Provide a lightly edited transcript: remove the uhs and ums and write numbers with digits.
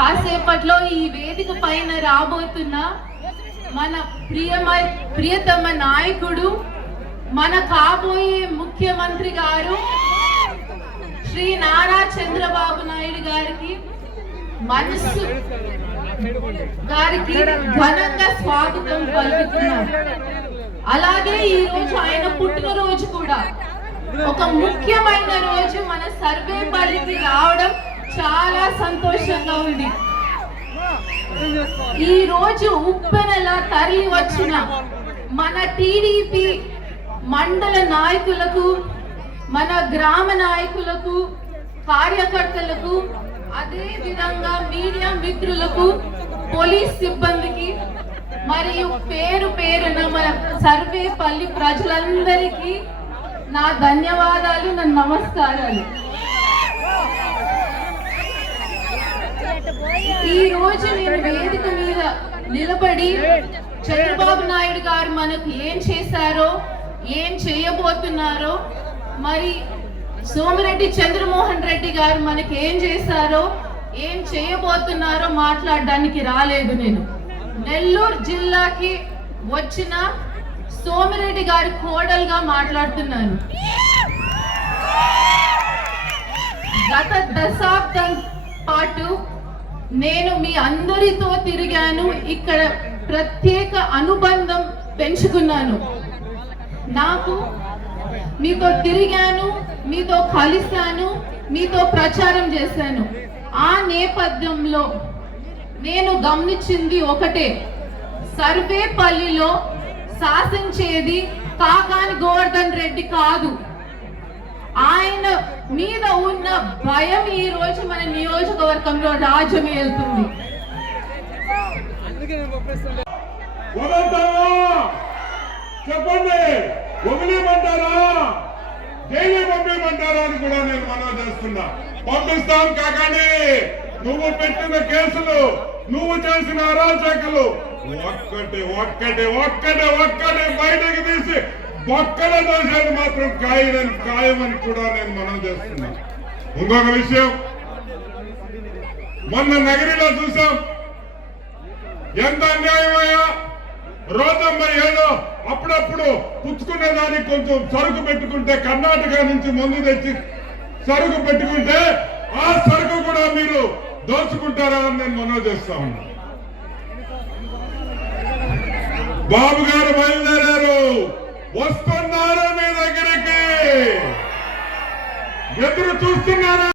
కాసేపట్లో ఈ వేదిక పైన రాబోతున్న మన ప్రియతమ నాయకుడు, మన కాబోయే ముఖ్యమంత్రి గారు శ్రీ నారా చంద్రబాబు నాయుడు గారికి ఘనంగా స్వాగతం పలుకుతున్నాం. అలాగే ఈ రోజు ఆయన పుట్టినరోజు కూడా ఒక ముఖ్యమైన రోజు. మన సర్వేపల్లికి రావడం చాలా సంతోషంగా ఉంది. ఈ రోజు ఉప్పెనలా తరలి వచ్చిన మన టీడీపీ మండల నాయకులకు, మన గ్రామ నాయకులకు, కార్యకర్తలకు, అదే విధంగా మీడియా మిత్రులకు, పోలీస్ సిబ్బందికి మరియు పేరు పేరున మన సర్వేపల్లి ప్రజలందరికీ నా ధన్యవాదాలు, నా నమస్కారాలు. ఈ రోజు నేను వేదిక మీద నిలబడి చంద్రబాబు నాయుడు గారు మనకు ఏం చేశారో, ఏం చేయబోతున్నారో, మరి సోమిరెడ్డి చంద్రమోహన్ రెడ్డి గారు మనకి ఏం చేశారో, ఏం చేయబోతున్నారో మాట్లాడడానికి రాలేదు. నేను నెల్లూరు జిల్లాకి వచ్చిన సోమిరెడ్డి గారి కోడలుగా మాట్లాడుతున్నాను. గత దశాబ్దం పాటు నేను మీ అందరితో తిరిగాను. ఇక్కడ ప్రత్యేక అనుబంధం పెంచుకున్నాను. నాకు మీతో తిరిగాను, మీతో కలిశాను, మీతో ప్రచారం చేశాను. ఆ నేపథ్యంలో నేను గమనించింది ఒకటే, సర్వేపల్లిలో శాసించేది కాకాని గోవర్ధన్ రెడ్డి కాదు. ఆయన మీద ఉన్న భయం ఈ రోజు మన నియోజకవర్గంలో రాజ్యం వెళ్తుంది. చెప్పండి, వదిలేమంటారా, జైలు పంపించమంటారా అని కూడా నేను మనవి చేస్తున్నా. పంపిస్తాం కాకండి. నువ్వు పెట్టిన కేసులు, నువ్వు చేసిన అరాచకాలు ఒక్కటి ఒక్కటి ఒక్కటి ఒక్కటి బయటకు తీసి బొక్కల దోషాలు మాత్రం ఖాయమని కూడా నేను మనవి చేస్తున్నా. ఇంకొక విషయం, మొన్న నగరిలో చూసాం ఎంత అన్యాయమయ్యా. రోజమ్మ ఏదో అప్పుడప్పుడు పుచ్చుకునే దానికి కొంచెం సరుకు పెట్టుకుంటే, కర్ణాటక నుంచి మందు తెచ్చి సరుకు పెట్టుకుంటే ఆ సరుకు కూడా మీరు దోచుకుంటారా అని నేను మనవి చేస్తా ఉన్నా. బాబు గారు బయలుదేరారు, వస్తున్నారు మీ దగ్గరికి, ఎదురు చూస్తున్నారా?